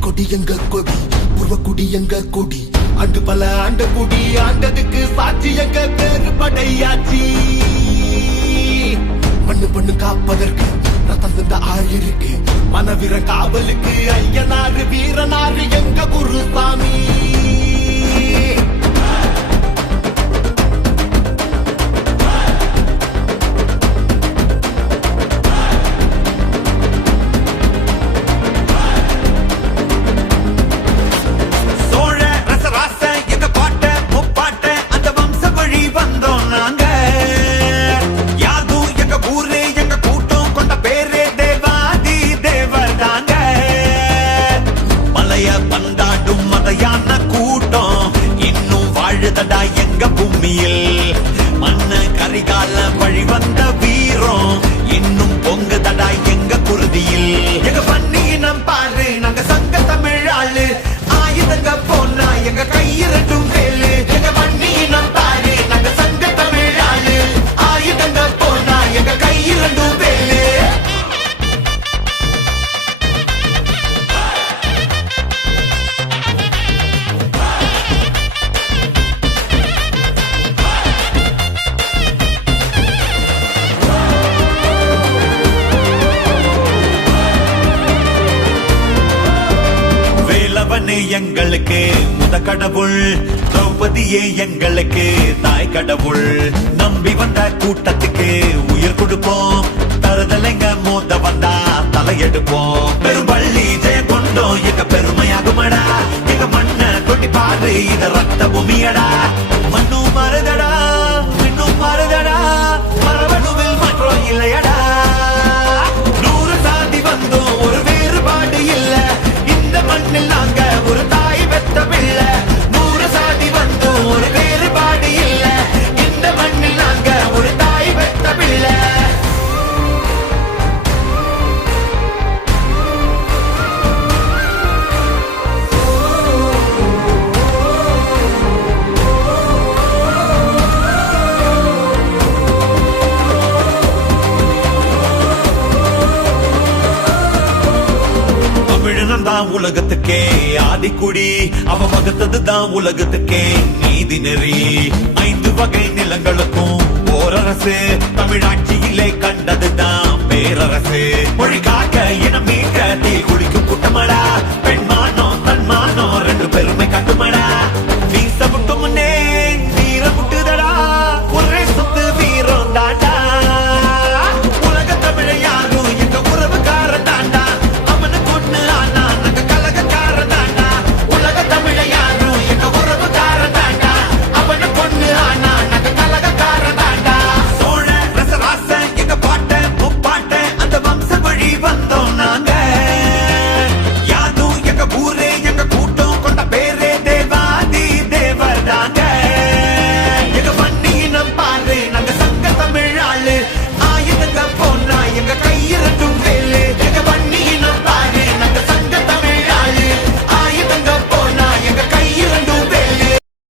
கொடி கொடி எங்க கொடி? குடி எங்க கொடி? அண்டு பல ஆண்ட குடி ஆண்டதுக்கு சாட்சி எங்க பேரு படையாச்சி? மண்ணு பண்ணு காப்பதற்கு ரத்தம் தந்த ஆயிருக்கு இருக்கு. மனவீர காவலுக்கு ஐயனாறு வீரனாறு எங்க குருசாமி? வேலவனே எங்களுக்கு முத கடவுள். திரௌபதியே எங்களுக்கு தாய் கடவுள். நம்பி வந்த கூட்டத்துக்கு உயிர் கொடுப்போம். தருதலைங்க மூத்த வந்தா தலையெடுப்போம். பெரும்பள்ளி ஜெய கொண்டோம் எங்க பெருமையாகுமடா. எங்க மண்ண தொட்டி பாரு இத ரத்த பூமியடா. மண்ணு மருதடா. தான் உலகத்துக்கே. ஆதிக்குடி அவ வகுத்தது தான் உலகத்துக்கே. நீதி நெறி ஐந்து வகை நிலங்களுக்கும் ஓரரசு. தமிழாட்சியிலே கண்டது தான் பேரரசு. மொழி காக்க இனம் மீட்க தீ குளிக்கும் குட்டமடா.